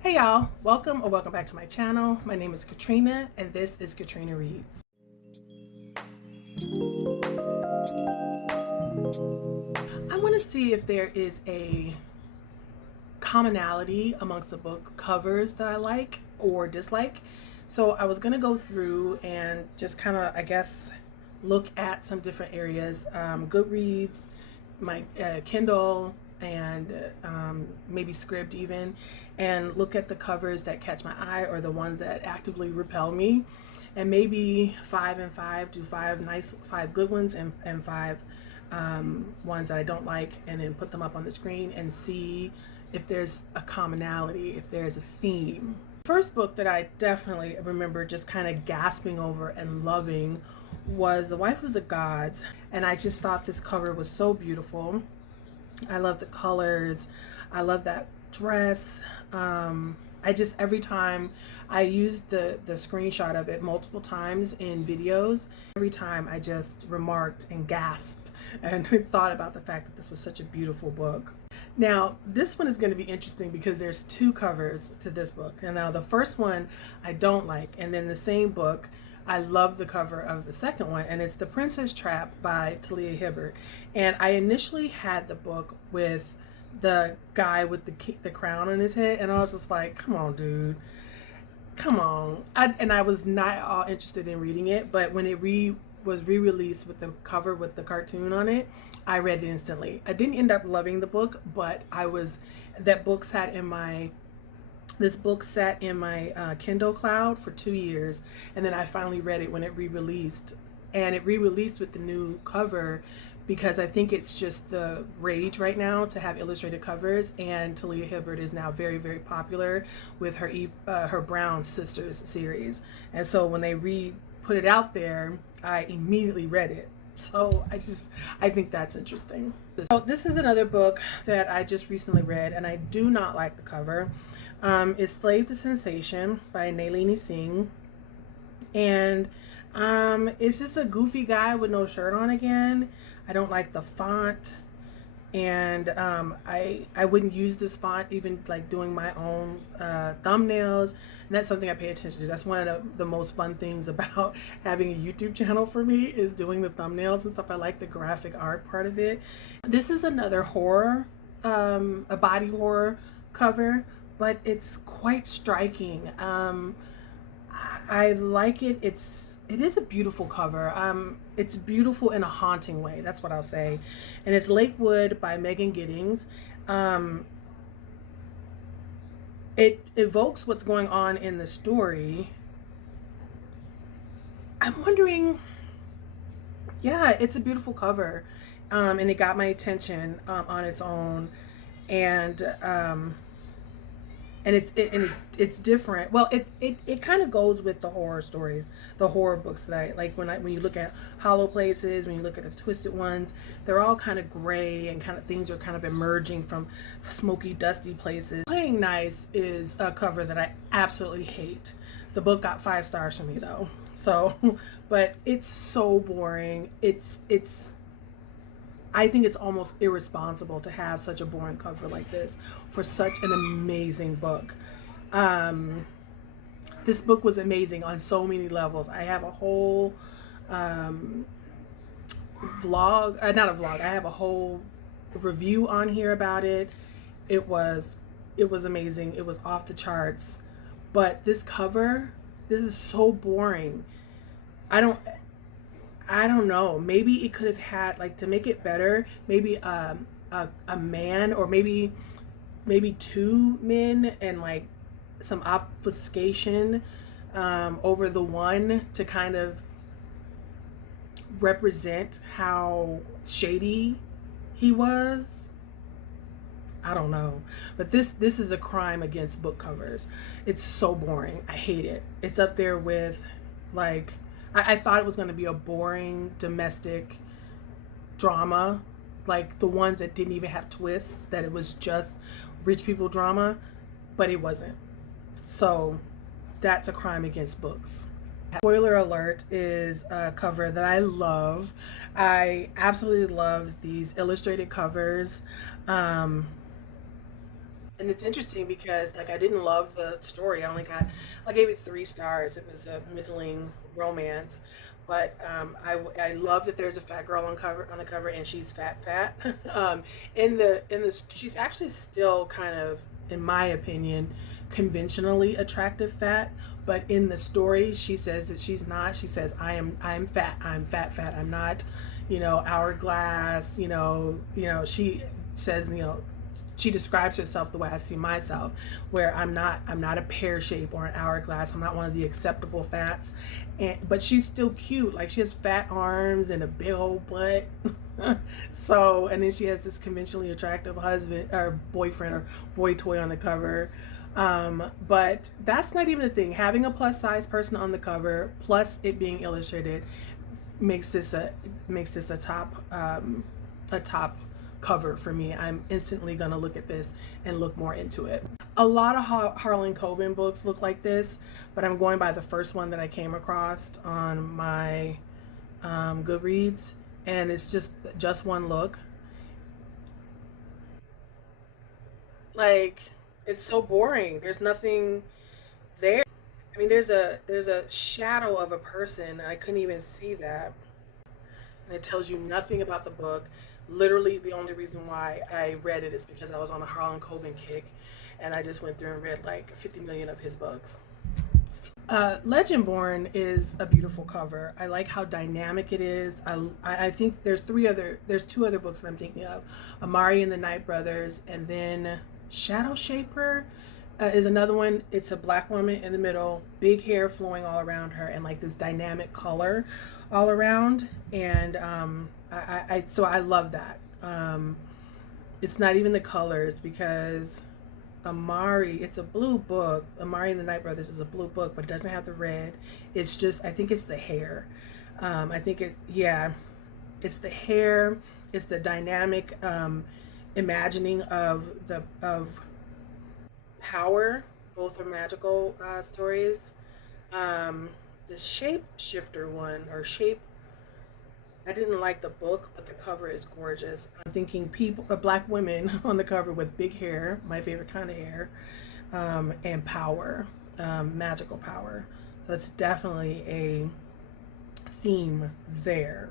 Hey y'all, welcome or welcome back to my channel. My name is Katrina and this is Katrina Reads. I want to see if there is a commonality amongst the book covers that I like or dislike. So I was going to go through and just kind of, I guess, look at some different areas. Goodreads, my Kindle, and maybe Scribd even, and look at the covers that catch my eye or the ones that actively repel me, and maybe five and five, do five good ones and five ones that I don't like, and then put them up on the screen and see if there's a commonality, if there's a theme. First book that I definitely remember just kind of gasping over and loving was The Wife of the Gods, and I just thought this cover was so beautiful. I love the colors. I love that dress. I just, every time I used the screenshot of it multiple times in videos, every time I just remarked and gasped and thought about the fact that this was such a beautiful book. Now, this one is going to be interesting because there's two covers to this book. And now the first one I don't like, and then the same book I love the cover of the second one, and it's The Princess Trap by Talia Hibbert. And I initially had the book with the guy with the crown on his head, and I was just like, come on, dude. Come on. I was not all interested in reading it, but when it was re-released with the cover with the cartoon on it, I read it instantly. I didn't end up loving the book, but this book sat in my Kindle cloud for 2 years, and then I finally read it when it re-released. And it re-released with the new cover because I think it's just the rage right now to have illustrated covers, and Talia Hibbert is now very, very popular with her Brown Sisters series. And so when they put it out there, I immediately read it. So I think that's interesting. So this is another book that I just recently read, and I do not like the cover. It's Slave to Sensation by Nalini Singh, and it's just a goofy guy with no shirt on again. I don't like the font, and I wouldn't use this font even like doing my own thumbnails, and that's something I pay attention to. That's one of the most fun things about having a YouTube channel for me, is doing the thumbnails and stuff. I like the graphic art part of it. This is another horror, a body horror cover, but it's quite striking. I like it. It is a beautiful cover. It's beautiful in a haunting way. That's what I'll say. And it's Lakewood by Megan Giddings. It evokes what's going on in the story. I'm wondering, yeah, it's a beautiful cover. And it got my attention on its own. And it's different. Well, it kind of goes with the horror stories, the horror books that I like. When you look at Hollow Places, when you look at the Twisted Ones, they're all kind of gray, and kind of things are kind of emerging from smoky, dusty places. Playing Nice is a cover that I absolutely hate. The book got 5 stars from me though. So, but it's so boring. I think it's almost irresponsible to have such a boring cover like this for such an amazing book. This book was amazing on so many levels. I have a whole I have a whole review on here about it. It was amazing. It was off the charts. But this cover, this is so boring. I don't know. Maybe it could have had, like, to make it better, maybe a man, or maybe 2 men, and like some obfuscation over the one to kind of represent how shady he was. I don't know. But this is a crime against book covers. It's so boring. I hate it. It's up there with, like, I thought it was going to be a boring domestic drama, like the ones that didn't even have twists, that it was just rich people drama, but it wasn't. So that's a crime against books. Spoiler alert is a cover that I love. I absolutely love these illustrated covers. And it's interesting because like I didn't love the story. I gave it 3 stars. It was a middling romance, but I love that there's a fat girl on the cover, and she's fat. In the she's actually still kind of, in my opinion, conventionally attractive fat. But in the story, she says that she's not. She says, I'm fat. I'm fat. I'm not, hourglass. She says, she describes herself the way I see myself, where I'm not a pear shape or an hourglass. I'm not one of the acceptable fats, but she's still cute. Like, she has fat arms and a big old butt. So, and then she has this conventionally attractive husband or boyfriend or boy toy on the cover. But that's not even the thing. Having a plus size person on the cover, plus it being illustrated, makes this a top cover for me. I'm instantly gonna look at this and look more into it. A lot of Harlan Coben books look like this, but I'm going by the first one that I came across on my Goodreads, and it's just one look. Like, it's so boring. There's nothing there. I mean, there's a shadow of a person. I couldn't even see that, and it tells you nothing about the book. Literally, the only reason why I read it is because I was on a Harlan Coben kick, and I just went through and read like 50 million of his books. Legendborn is a beautiful cover. I like how dynamic it is. I think there's two other books that I'm thinking of, Amari and the Night Brothers, and then Shadow Shaper is another one. It's a black woman in the middle, big hair flowing all around her, and like this dynamic color all around. And so I love that. It's not even the colors, because Amari, it's a blue book. Amari and the Night Brothers is a blue book, but it doesn't have the red. It's just, I think it's the hair. It's the hair. It's the dynamic imagining of power. Both are magical stories. The shape shifter one, or shape, I didn't like the book, but the cover is gorgeous. I'm thinking black women on the cover with big hair, my favorite kind of hair, and power, magical power. So it's definitely a theme there.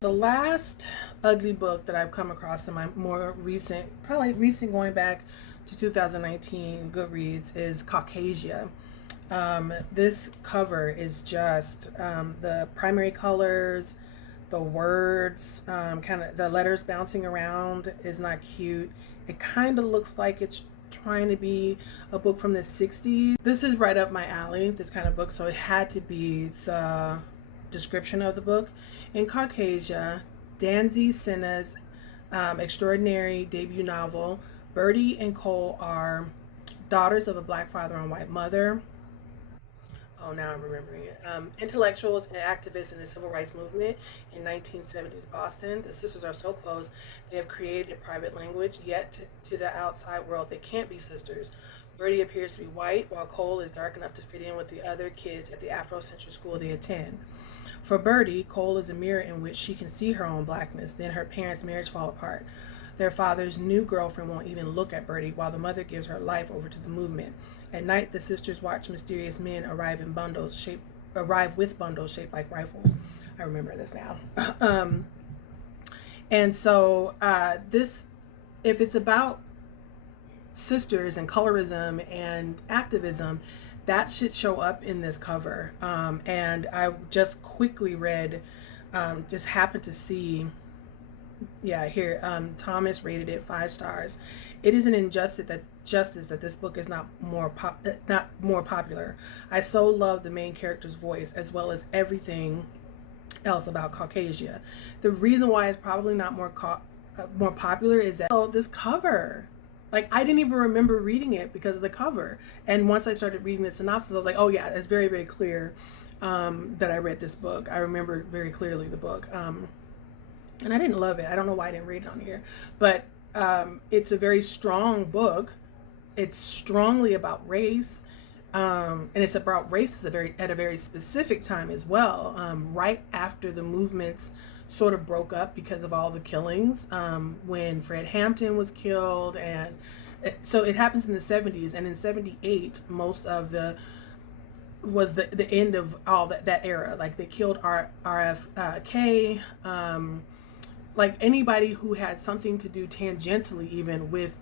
The last ugly book that I've come across in my more recent, going back to 2019 Goodreads, is CAUCASIA. This cover is just the primary colors, the words, kind of the letters bouncing around is not cute. It kind of looks like it's trying to be a book from the 60s. This is right up my alley, this kind of book, so it had to be the description of the book. In CAUCASIA, DANZY, SENNA's extraordinary debut novel, Birdie and Cole are daughters of a black father and white mother. Oh, now I'm remembering it. Intellectuals and activists in the civil rights movement in 1970s Boston. The sisters are so close, they have created a private language, yet to the outside world, they can't be sisters. Birdie appears to be white, while Cole is dark enough to fit in with the other kids at the Afrocentric school they attend. For Birdie, Cole is a mirror in which she can see her own blackness. Then her parents' marriage fall apart. Their father's new girlfriend won't even look at Birdie, while the mother gives her life over to the movement. At night, the sisters watch mysterious men arrive with bundles shaped like rifles. I remember this now. And so if it's about sisters and colorism and activism, that should show up in this cover. And I just quickly read, just happened to see, here, Thomas rated it 5 stars. It is an injustice that this book is not more popular. I so love the main character's voice, as well as everything else about CAUCASIA. The reason why it's probably not more popular is that this cover. Like, I didn't even remember reading it because of the cover. And once I started reading the synopsis, I was like, oh yeah, it's very, very clear that I read this book. I remember very clearly the book. And I didn't love it. I don't know why I didn't read it on here. But it's a very strong book. It's strongly about race. And it's about race at a very specific time as well. Right after the movements sort of broke up because of all the killings, when Fred Hampton was killed, and So it happens in the 70s, and in 78 most of the was the end of all that era. Like they killed RFK, like anybody who had something to do tangentially even with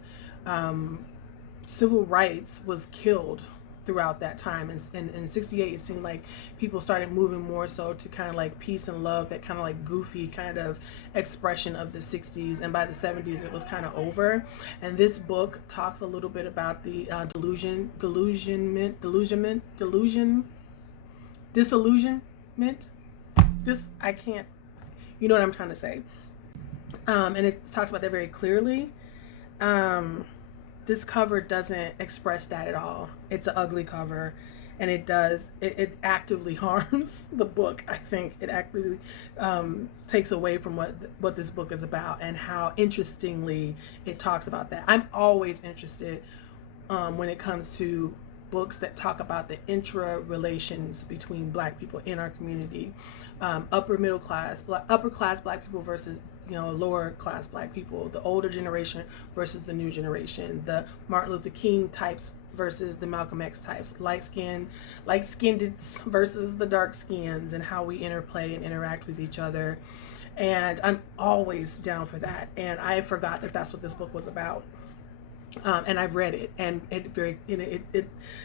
civil rights was killed throughout that time. And in 68 it seemed like people started moving more so to kind of like peace and love, that kind of like goofy kind of expression of the 60s, and by the 70s it was kind of over. And this book talks a little bit about the disillusionment. I can't, you know what I'm trying to say. And it talks about that very clearly. This cover doesn't express that at all. It's an ugly cover, and it actively harms the book. I think it actively takes away from what this book is about, and how interestingly it talks about that. I'm always interested when it comes to books that talk about the intra-relations between Black people in our community, upper class Black people versus lower class Black people, the older generation versus the new generation, the Martin Luther King types versus the Malcolm X types, light-skinned versus the dark skins, and how we interplay and interact with each other. And I'm always down for that. And I forgot that that's what this book was about. And I've read it, and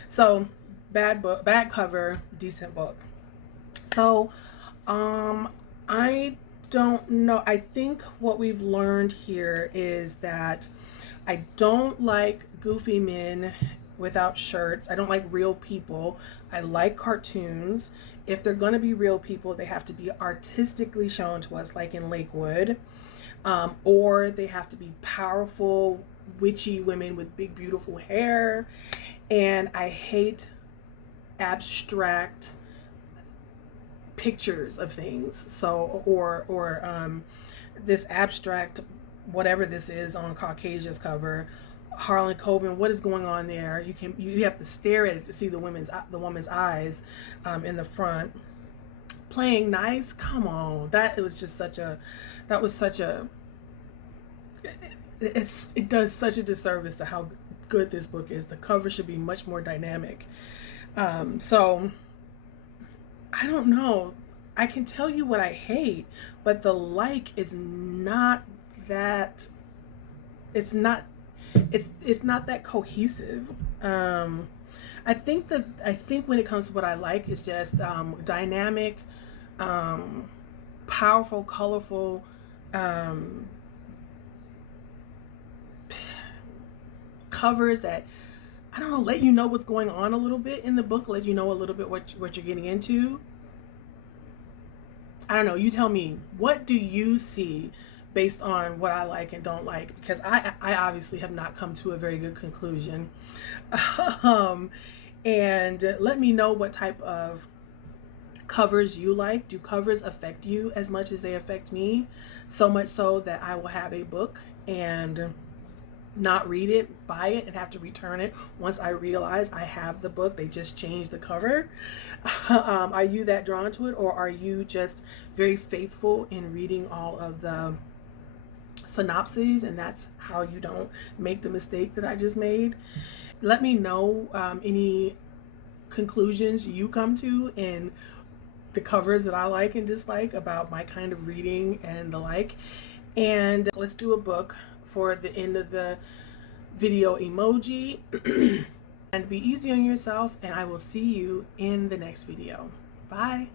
so bad book, bad cover, decent book. So I don't know. I think what we've learned here is that I don't like goofy men without shirts. I don't like real people. I like cartoons. If they're going to be real people, they have to be artistically shown to us, like in Lakewood, or they have to be powerful, witchy women with big, beautiful hair. And I hate abstract pictures of things. So or this abstract whatever this is on Caucasia's cover, HARLAN, COBEN, what is going on there? You have to stare at it to see the woman's eyes in the front. Playing nice, come on. It does such a disservice to how good this book is. The cover should be much more dynamic. So I don't know. I can tell you what I hate, but the like is not that. It's not that cohesive. I think when it comes to what I like, it's just dynamic, powerful, colorful, covers that, I don't know, let you know what's going on a little bit in the book, let you know a little bit what you're getting into. I don't know, you tell me, what do you see based on what I like and don't like? Because I obviously have not come to a very good conclusion. And let me know what type of covers you like. Do covers affect you as much as they affect me? So much so that I will have a book and not read it, buy it, and have to return it once I realize I have the book. They just changed the cover. Are you that drawn to it, or are you just very faithful in reading all of the synopses, and that's how you don't make the mistake that I just made? Let me know any conclusions you come to in the covers that I like and dislike about my kind of reading and the like. And let's do a book for the end of the video emoji. And be easy on yourself, and I will see you in the next video. Bye.